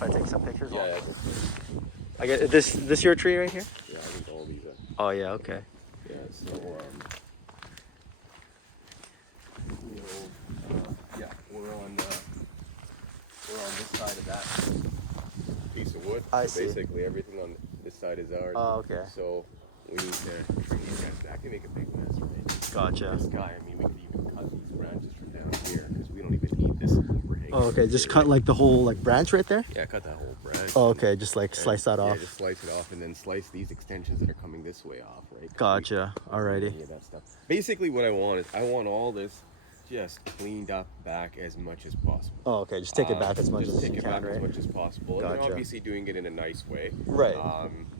mind if I take some pictures? Yeah. I get this your tree right here? Yeah, I think all these are. Oh yeah, okay. Yeah, so yeah, we're on this side of that piece of wood. I So see. basically everything on this side is ours. Oh, okay. So we need to bring these guys back. They make a big mess, right? Gotcha. This guy, I mean, we could even cut these branches from down here because we don't even need this overhang. Oh, okay. Just cut like the whole like branch right there? Yeah, cut that whole branch. Oh, okay. Just like slice that off. Yeah, just slice it off and then slice these extensions that are coming this way off, right? Gotcha. Alrighty. Any of that stuff. Basically what I want is I want all this just cleaned up back as much as possible. Oh, okay. Just take it back as much as you take it can, back right? as much as possible. And then Gotcha. obviously doing it in a nice way. Right.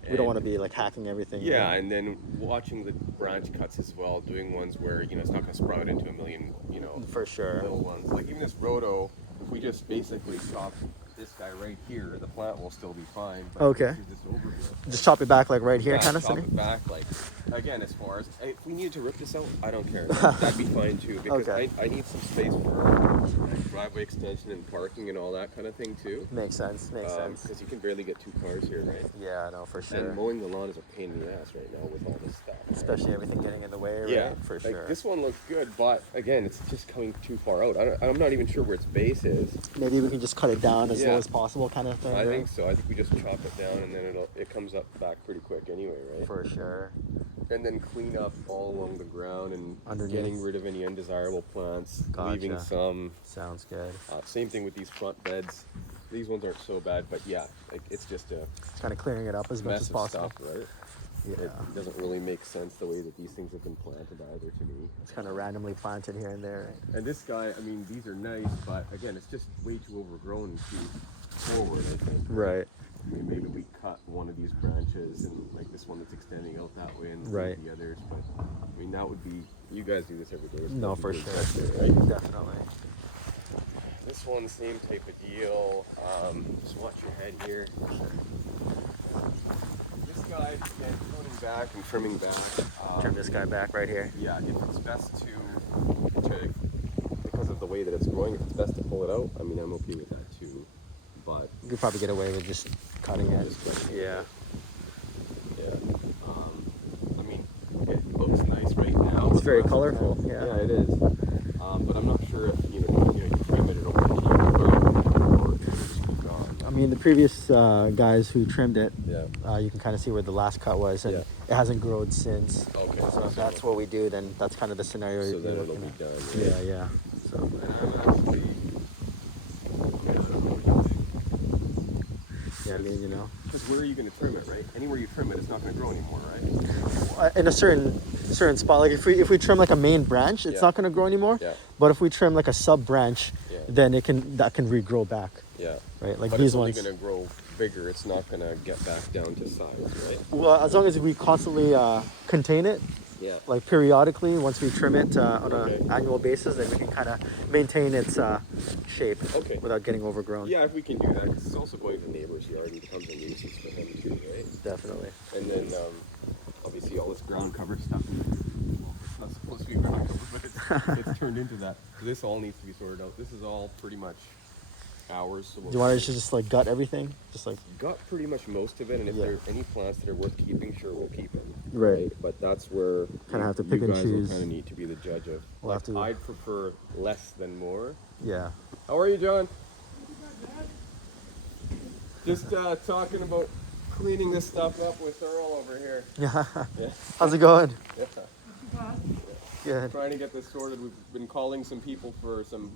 We don't want to and- be like hacking everything. Yeah, right? and then watching the branch cuts as well, doing ones where, you know, it's not going to sprout into a million, you know, For sure. little ones. Like even this rhodo, if we just basically chop this guy right here, the plant will still be fine. But Okay. this overgrowth. Just chop it back like right here, Yeah, kind of chop thing. it back, like, again, as far as, if we needed to rip this out, I don't care. That'd be fine too, because Okay. I need some space for driveway extension and parking and all that kind of thing too. Makes sense. Makes sense. Because you can barely get 2 cars here, right? Yeah, no, for sure. And mowing the lawn is a pain in the ass right now with all this stuff. Right? Especially everything getting in the way, right? Yeah, For like, sure. this one looks good, but again, it's just coming too far out. I'm not even sure where its base is. Maybe we can just cut it down as Yeah. low as possible, kind of thing. I right? think so. I think we just chop it down and then it comes up back pretty quick anyway, right? For sure. And then clean up all along the ground and Underneath. getting rid of any undesirable plants, Gotcha. leaving some. Sounds good. Same thing with these front beds. These ones aren't so bad, but yeah, like it's just a Just kind of clearing it up as much mess as of possible. stuff, right? Yeah. It doesn't really make sense the way that these things have been planted either to me. It's kind of randomly planted here and there. Right? And this guy, I mean, these are nice, but again, it's just way too overgrown and too forward, I think. Right. I mean, maybe we cut one of these branches and like this one that's extending out that way and Right. the others, but I mean, that would be, you guys do this every day. so No, that'd be for good sure. stuff there, right? Definitely. This one, same type of deal. Just watch your head here. This guy, again, pruning back and trimming back. Trim this guy back right here. Yeah, if it's best to, because of the way that it's growing, if it's best to pull it out, I mean, I'm okay with that too. But You could probably get away with just cutting it. just cutting it. Yeah. Yeah. I mean, it looks nice right now. It's very colorful. Yeah. Yeah, it is. But I'm not sure if you trim it or or it'll just be gone. I mean, the previous guys who trimmed it, Yeah. you can kind of see where the last cut was, and Yeah. it hasn't grown since. Okay. So if that's what we do, then that's kind of the scenario. So you're then it'll looking be at. done. Yeah, yeah. So And I'm actually. yeah, I mean, you know, Because where are you going to trim it, right? Anywhere you trim it, it's not going to grow anymore, right? in a certain spot, like if we trim like a main branch, it's Yeah. not going to grow anymore. Yeah. But if we trim like a sub branch, Yeah. then that can regrow back, Yeah. right? Like But these it's only ones. going to grow bigger. It's not going to get back down to size, right? Well, as long as we constantly contain it, Yeah. like periodically, once we trim it on Okay. an annual basis, then we can kind of maintain its shape Okay. without getting overgrown. Yeah, if we can do that, 'cause it's also going to the neighbor's yard. It becomes a nuisance for them too, right? Definitely. And then obviously all this ground cover stuff. Well, it's not supposed to be ground cover, but it's turned into that. So this all needs to be sorted out. This is all pretty much ours. So Do you want to just like gut everything? Just like got pretty much most of it, and if Yeah. there are any plants that are worth keeping, sure we'll keep them. Right. But that's where Kinda have to you pick and guys choose. will kind of need to be the judge of. We'll have to- I'd prefer less than more. yeah. How are you, John? Just talking about cleaning this stuff up with Earl over here. Yeah. Yeah. How's it going? Yeah. Good. Trying to get this sorted. We've been calling some people for some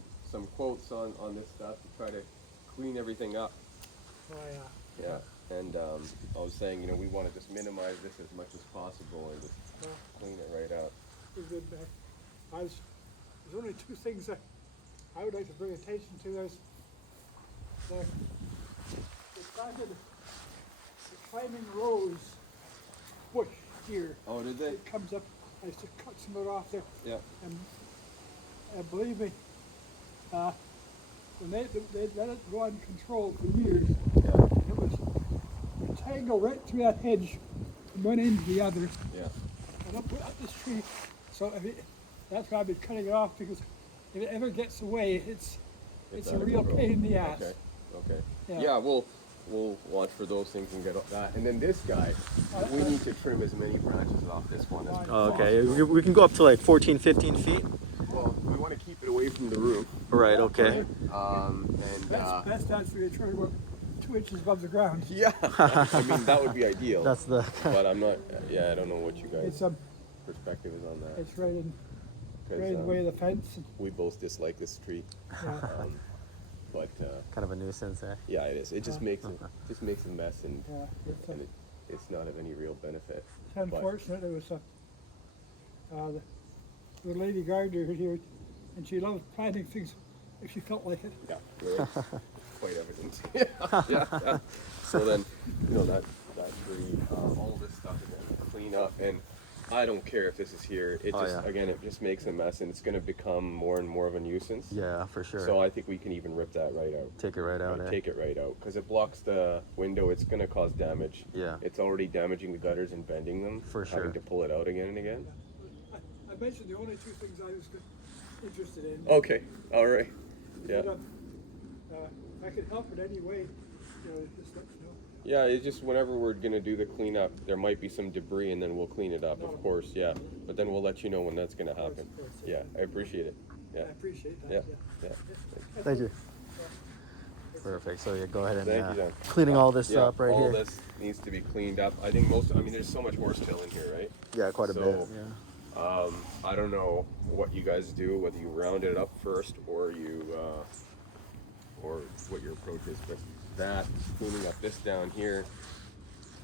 quotes on this stuff to try to clean everything up. Oh, yeah. Yeah. And I was saying, we want to just minimize this as much as possible and just clean it right out. Pretty good there. There's only two things that I would like to bring attention to. There's they planted the climbing rose bush here. Oh, did they? It comes up. I used to cut some of it off there. Yeah. And believe me, when they let it go uncontrolled for years, Yeah. it was a tangle right through that hedge from one end to the other. Yeah. And up this tree, so that's why I've been cutting it off, because if it ever gets away, it's a out of real control. pain in the ass. Okay. Okay. yeah, we'll watch for those things and get that. And then this guy, we need to trim as many branches off this one as Oh, okay, possible. we can go up to like 14, 15 feet. Well, we want to keep it away from the roof. Right. Okay. And Best actually try to go 2 inches above the ground. yeah, I mean that would be ideal. That's the. But I'm not. Yeah, I don't know what you It's guys' perspective is on that. it's right in 'Cause, the way of the fence. we both dislike this tree, Yeah. but Kind of a nuisance, eh? yeah, it is. It just makes it a mess, and, Yeah, it's not of any real benefit. it's unfortunate. It was the lady gardener here, and she loved planting things if she felt like it. Yeah, really. Quite evident. yeah. So then, that tree, all this stuff again, clean up, and I don't care if this is here. It just again, it just makes a mess, and it's going to become more and more of a nuisance. Yeah, for sure. So I think we can even rip that right out. Take it right out. Eh? Take it right out because it blocks the window. It's going to cause damage. Yeah. It's already damaging the gutters and bending them. For sure. Having to pull it out again and again. I mentioned the only two things I was interested in. Okay. All right. Yeah. But, if I could help in any way, just let me know. Yeah, it's just whenever we're gonna do the cleanup, there might be some debris, and then we'll clean it up, of course. Yeah, but then we'll let you know when that's gonna happen. Of course, Yeah, I appreciate it. I Yeah, appreciate yeah, that. yeah. Thank you. Perfect. So yeah, go ahead and Thank you, John. cleaning all this Yeah, up right all here. this needs to be cleaned up. I think there's so much horse tail in here, right? Yeah, quite a So, bit. Yeah. I don't know what you guys do, whether you round it up first or or what your approach is, but cleaning up this down here,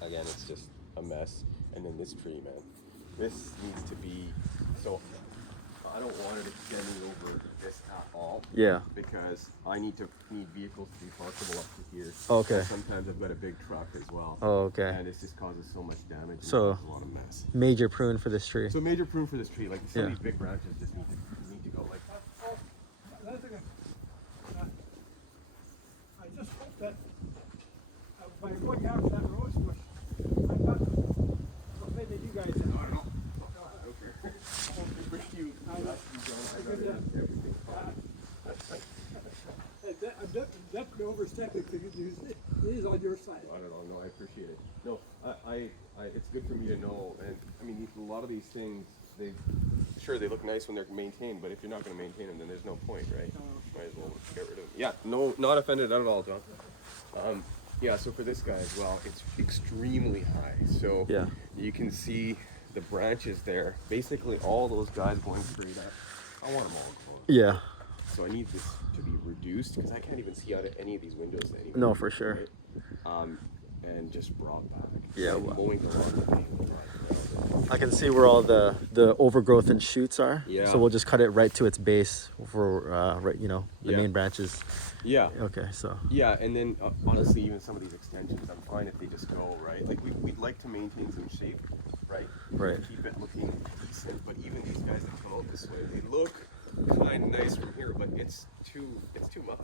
again, it's just a mess. And then this tree, man, this needs to be, so I don't want it extending over this at all. Yeah. Because I need vehicles to be parkable up to here. Okay. And sometimes I've got a big truck as well. Oh, okay. And it just causes so much damage and So- causes a lot of mess. Major prune for this tree. So major prune for this tree, like some Yeah. of these big branches just need to go like Another thing, I just hope that by going after that rose bush, I'm not, well, maybe you guys. I don't know. I'm definitely overstepping because it is on your side. I don't know. No, I appreciate it. No, it's good for me to know. And I mean, a lot of these things, they look nice when they're maintained, but if you're not going to maintain them, then there's no point, right? Might as well get rid of them. Yeah, no, not offended at all, John. Yeah, so for this guy as well, it's extremely high. So Yeah. you can see the branches there. Basically, all those guys going straight up. I want them all closed. Yeah. So I need this to be reduced because I can't even see out of any of these windows anymore. No, for sure. Right? And just brought back. Yeah, And well- mowing the lawn. I can see where all the overgrowth and shoots are. Yeah. So we'll just cut it right to its base for right, the Yeah. main branches. Yeah. Okay. So. Yeah, and then honestly, even some of these extensions, I'm fine if they just go, right? Like we'd like to maintain some shape, right? Right. Keep it looking decent, but even these guys that come out this way, they look kind of nice from here, but it's too much.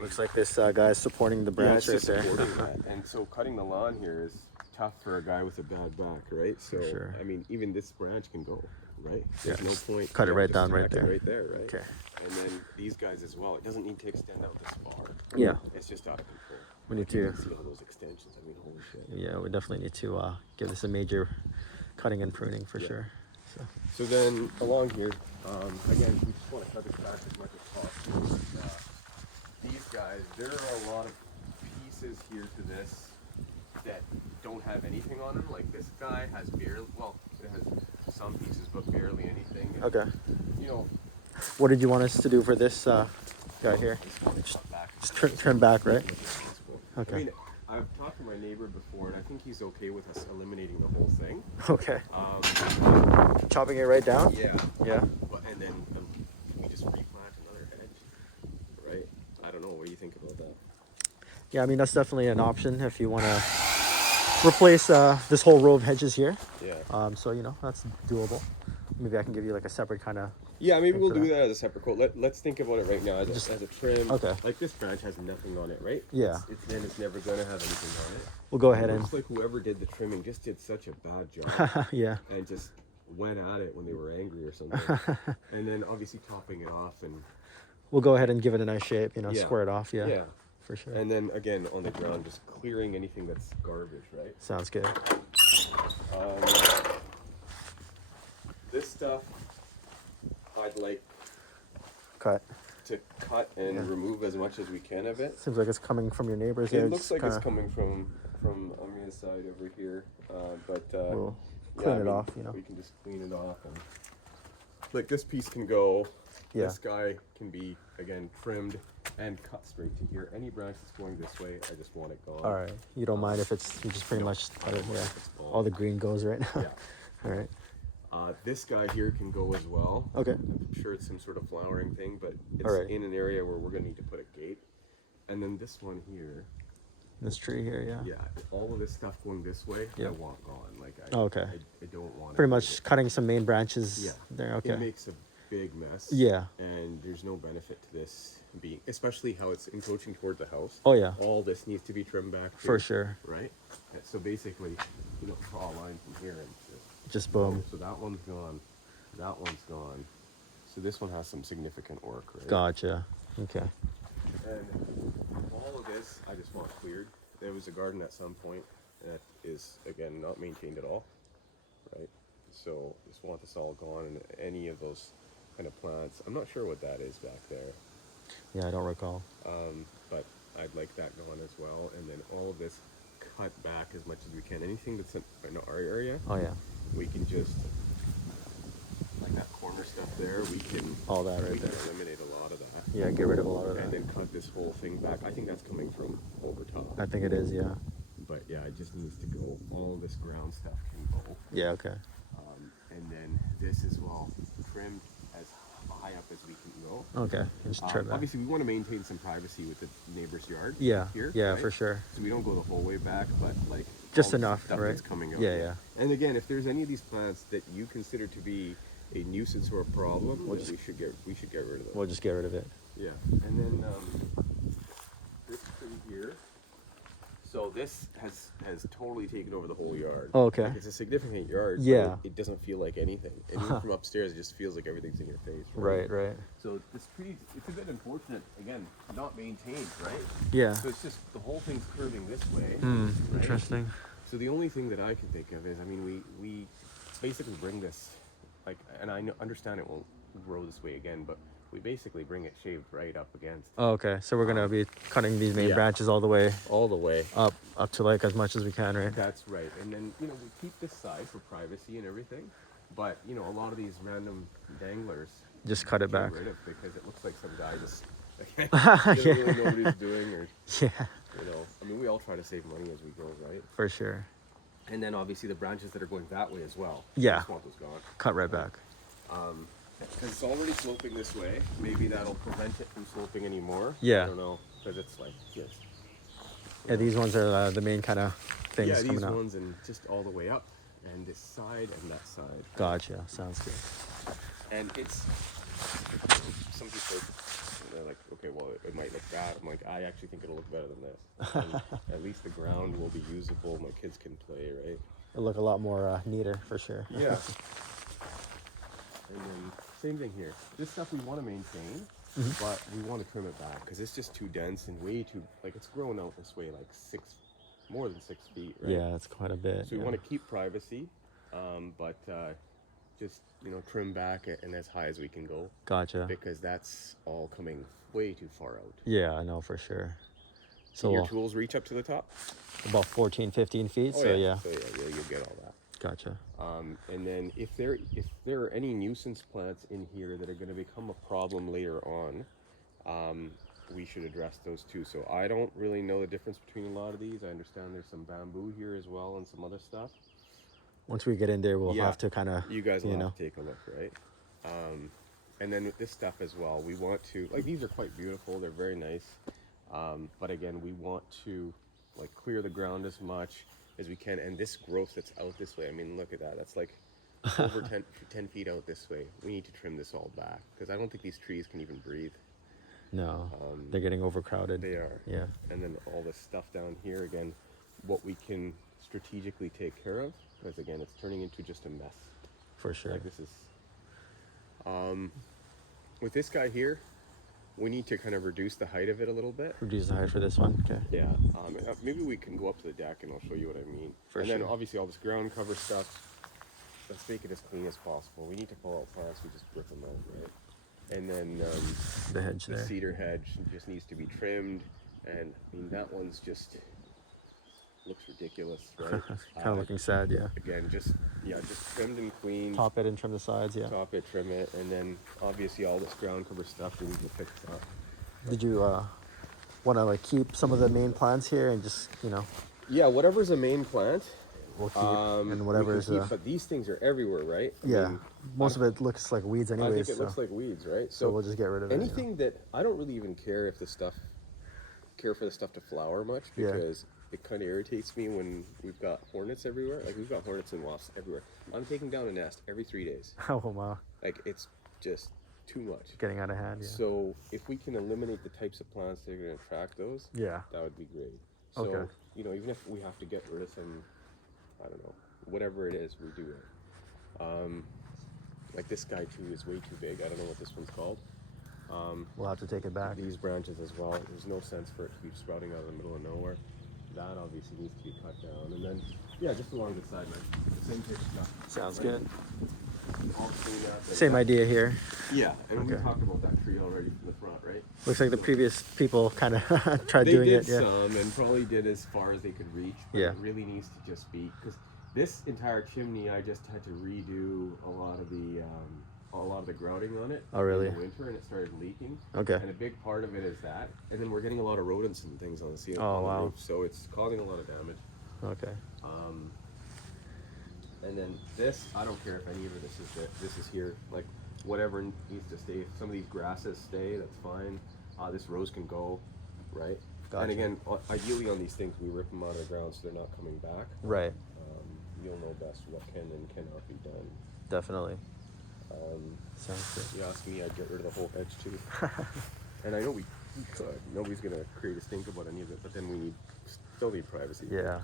Looks like this guy's supporting the Yeah, branch it's right just there. supporting that. And so cutting the lawn here is tough for a guy with a bad back, right? So Sure. I mean, even this branch can go, right? There's Yeah, no just point. cut it Yeah, right just down right smack it there. Right there, right? Okay. And then these guys as well. It doesn't need to extend out this far. Yeah. It's just out of control. We need You to. can see all those extensions. I mean, holy shit. Yeah, we definitely need to give this a major cutting and pruning for Yeah. sure. So. So then along here, again, we just want to cut this back as much as possible. These guys, there are a lot of pieces here to this that don't have anything on them. Like this guy has barely, well, it has some pieces, but barely anything. And, Okay. You know, What did you want us to do for this guy here? Just trim back, right? Okay. I mean, I've talked to my neighbor before, and I think he's okay with us eliminating the whole thing. Okay. Chopping it right down? Yeah. Yeah. And then we just replant another hedge, right? I don't know. What do you think about that? Yeah, I mean, that's definitely an option if you want to replace this whole row of hedges here. Yeah. So, that's doable. Maybe I can give you like a separate kind of. Yeah, maybe we'll for do that. that as a separate quote. Let's think about it right now as a trim. Okay. Like this branch has nothing on it, right? Yeah. It's never going to have anything on it. We'll go ahead It and. looks like whoever did the trimming just did such a bad job Yeah. and just went at it when they were angry or something. And then obviously topping it off and We'll go ahead and give it a nice shape, Yeah. square it off. Yeah. yeah. for sure. And then again on the ground, just clearing anything that's garbage, right? Sounds good. This stuff, I'd like Cut. to cut and remove as much as we can of it. Seems like it's coming from your neighbors there. It looks like it's coming from Amria's side over here, but We'll yeah, clean I it mean, off, you know. We can just clean it off, and like this piece can go. Yeah. This guy can be again trimmed and cut straight to here. Any branch that's going this way, I just want it gone. All right. You don't mind if it's you just pretty much cut it. Yeah. It's gone. All the green goes right now. Yeah. All right. This guy here can go as well. Okay. I'm sure it's some sort of flowering thing, but it's Alright. in an area where we're gonna need to put a gate. And then this one here, This tree here, yeah. yeah, all of this stuff going this way, I Yeah. want gone. Like Okay. I don't want it. Pretty much cutting some main branches Yeah. there. It Okay. makes a big mess. Yeah. And there's no benefit to this being, especially how it's encroaching toward the house. Oh yeah. All this needs to be trimmed back For too, sure. right? Yeah, so basically, draw a line from here and Just boom. so that one's gone, that one's gone. So this one has some significant work, right? Gotcha. Okay. And all of this, I just want cleared. There was a garden at some point that is, again, not maintained at all, right? So just want this all gone, and any of those kind of plants. I'm not sure what that is back there, Yeah, I don't recall. but I'd like that gone as well. And then all of this cut back as much as we can. Anything that's in our area, Oh yeah. we can just, like that corner stuff there, we can, All that right we can there. eliminate a lot of that. Yeah, get rid of a lot of And that. then cut this whole thing back. I think that's coming from over top. I think it is, yeah. But yeah, it just needs to go. All this ground stuff can go. Yeah, okay. And then this as well, trimmed as high up as we can go. Okay. And just trim that. Obviously, we want to maintain some privacy with the neighbor's yard. Yeah. Here, Yeah, right? for sure. So we don't go the whole way back, but like Just all the enough, stuff right? that's coming out. Yeah, yeah. And again, if there's any of these plants that you consider to be a nuisance or a problem, We'll then just- we should get rid of them. We'll just get rid of it. Yeah, and then this tree here. So this has totally taken over the whole yard. Oh, okay. Like, it's a significant yard. Yeah. But it doesn't feel like anything. And even from upstairs, it just feels like everything's in your face. Right, right. So this tree, it's a bit unfortunate. Again, not maintained, right? Yeah. So it's just the whole thing's curving this way. Hmm. right? Interesting. So the only thing that I can think of is, I mean, we basically bring this, like, and I understand it won't grow this way again, but we basically bring it shaved right up against. Oh, okay. So we're gonna be cutting these main Yeah. branches all the way All the way. up to like as much as we can, right? That's right. And then, we keep this side for privacy and everything. But, a lot of these random danglers, Just cut it get back. rid of because it looks like some guy just doesn't really know what he's doing, or, Yeah, I mean, we all try to save money as we go, right? for sure. And then obviously the branches that are going that way as well. Yeah. I just want those gone. Cut right back. Because it's already sloping this way. Maybe that'll prevent it from sloping anymore. Yeah. I don't know. Because it's like this. Yeah, these ones are the main kind of things Yeah, coming these out. ones and just all the way up. And this side and that side. Gotcha. Sounds good. And it's, some people, they're like, okay, well, it might look bad. I'm like, I actually think it'll look better than this. And at least the ground will be usable. My kids can play, right? It'll look a lot more neater for sure. Yeah. And then same thing here. This stuff we want to maintain, but we want to trim it back because it's just too dense and way too, like it's grown out this way like more than 6 feet, right? Yeah, it's quite a bit. So we yeah. want to keep privacy, but just, trim back and as high as we can go Gotcha. because that's all coming way too far out. Yeah, I know for sure. So So your tools reach up to the top? about 14, 15 feet. So yeah. So yeah, you'll get all that. Gotcha. And then if there are any nuisance plants in here that are going to become a problem later on, we should address those too. So I don't really know the difference between a lot of these. I understand there's some bamboo here as well and some other stuff. Once we get in there, we'll Yeah. have to kind of, You guys will you know. have to take a look, right? And then with this stuff as well, we want to, like, these are quite beautiful. They're very nice. But again, we want to like clear the ground as much as we can. And this growth that's out this way, I mean, look at that. That's like over 10 feet out this way. We need to trim this all back because I don't think these trees can even breathe. No, they're getting overcrowded. They are. Yeah. And then all this stuff down here, again, what we can strategically take care of, because again, it's turning into just a mess. For sure. Like this is, with this guy here, we need to kind of reduce the height of it a little bit. Reduce the height for this one. Okay. Yeah, maybe we can go up to the deck and I'll show you what I mean. And then obviously all this ground cover stuff, let's make it as clean as possible. We need to pull out plants, we just rip them out, right? And then The hedge the there. cedar hedge just needs to be trimmed. And I mean, that one's just looks ridiculous, right? Kind of looking sad, yeah. Again, just trimmed and clean. Top it and trim the sides, yeah. Top it, trim it, and then obviously all this ground cover stuff we need to fix up. Did you want to like keep some of the main plants here and just, you know, Yeah, whatever's a main plant, we'll keep and we whatever can is keep, but these things are everywhere, right? I yeah. mean, Most of it looks like weeds I anyways. think it looks like weeds, right? so we'll just get rid of it. you know. anything that I don't really even care if care for the stuff to flower much, Yeah. because it kind of irritates me when we've got hornets everywhere. Like we've got hornets and wasps everywhere. I'm taking down a nest every 3 days. Oh wow, Like it's just too much. getting out of hand. Yeah. So if we can eliminate the types of plants that are going to attract those, Yeah. that would be great. So, Okay. you know, even if we have to get rid of some, I don't know, whatever it is, we do it. Like this guy too is way too big. I don't know what this one's called. We'll have to take it back. These branches as well. There's no sense for it to keep sprouting out of the middle of nowhere. That obviously needs to be cut down. And then, yeah, just along the side, like the same type of stuff. Sounds Right? good. All clean up. Same idea here. Yeah, and we Okay. talked about that tree already from the front, right? Looks like the previous people kind of tried They doing did it. Yeah. some and probably did as far as they could reach. But Yeah. It really needs to just be, because this entire chimney, I just had to redo a lot of the grouting on it. Oh, really? In the winter, and it started leaking. Okay. And a big part of it is that, and then we're getting a lot of rodents and things on the ceiling. Oh, on the wow. roof, so it's causing a lot of damage. Okay. And then this, I don't care if any of it, this is here, like whatever needs to stay. If some of these grasses stay, that's fine. This rose can go, right? Gotcha. And again, ideally on these things, we rip them out of the ground so they're not coming back. Right. You'll know best what can and cannot be done. Definitely. Sounds good. You ask me, I'd get rid of the whole hedge too. And I know we could. Nobody's gonna create a stink about any of it, but then we still need privacy. Yeah.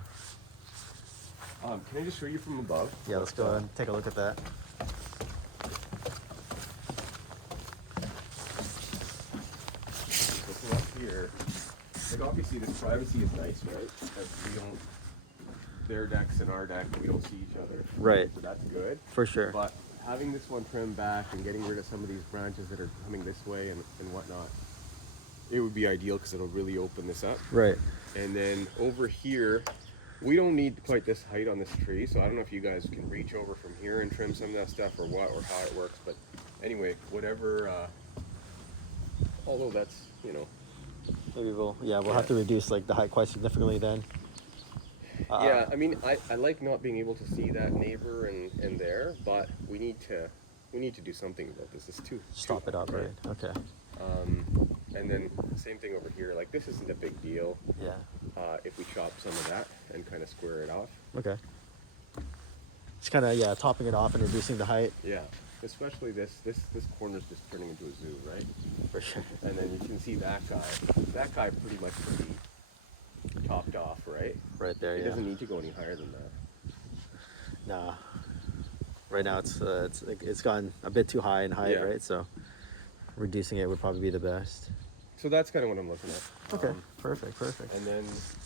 Can I just show you from above? Yeah. Let's go and take a look at that. So from up here, like obviously this privacy is nice, right? That we don't, their decks and our deck, we don't see each other. Right. So that's good. For sure. But having this one trimmed back and getting rid of some of these branches that are coming this way and whatnot, it would be ideal because it'll really open this up. Right. And then over here, we don't need quite this height on this tree, so I don't know if you guys can reach over from here and trim some of that stuff or what, or how it works, but anyway, whatever, although that's, you know. Maybe we'll have to reduce like the height quite significantly then. Yeah, I mean, I like not being able to see that neighbor and there, but we need to do something about this. It's too Stop it up, right? Okay. And then same thing over here. Like this isn't a big deal. Yeah. If we chop some of that and kind of square it off. Okay. It's kind of topping it off and reducing the height. Yeah. Especially this corner's just turning into a zoo, right? For sure. And then you can see that guy. That guy pretty much can be topped off, right? Right there. It Yeah. doesn't need to go any higher than that. Nah. Right now it's gone a bit too high in height, Yeah. right? So reducing it would probably be the best. So that's kind of what I'm looking at. Okay. Perfect. And then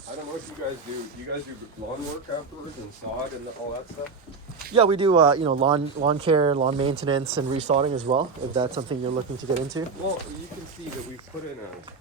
I don't know what you guys do. Do you guys do lawn work afterwards and sod and all that stuff? Yeah, we do lawn care, lawn maintenance, and resodding as well. If that's something you're looking to get into. Well, you can see that we've put in a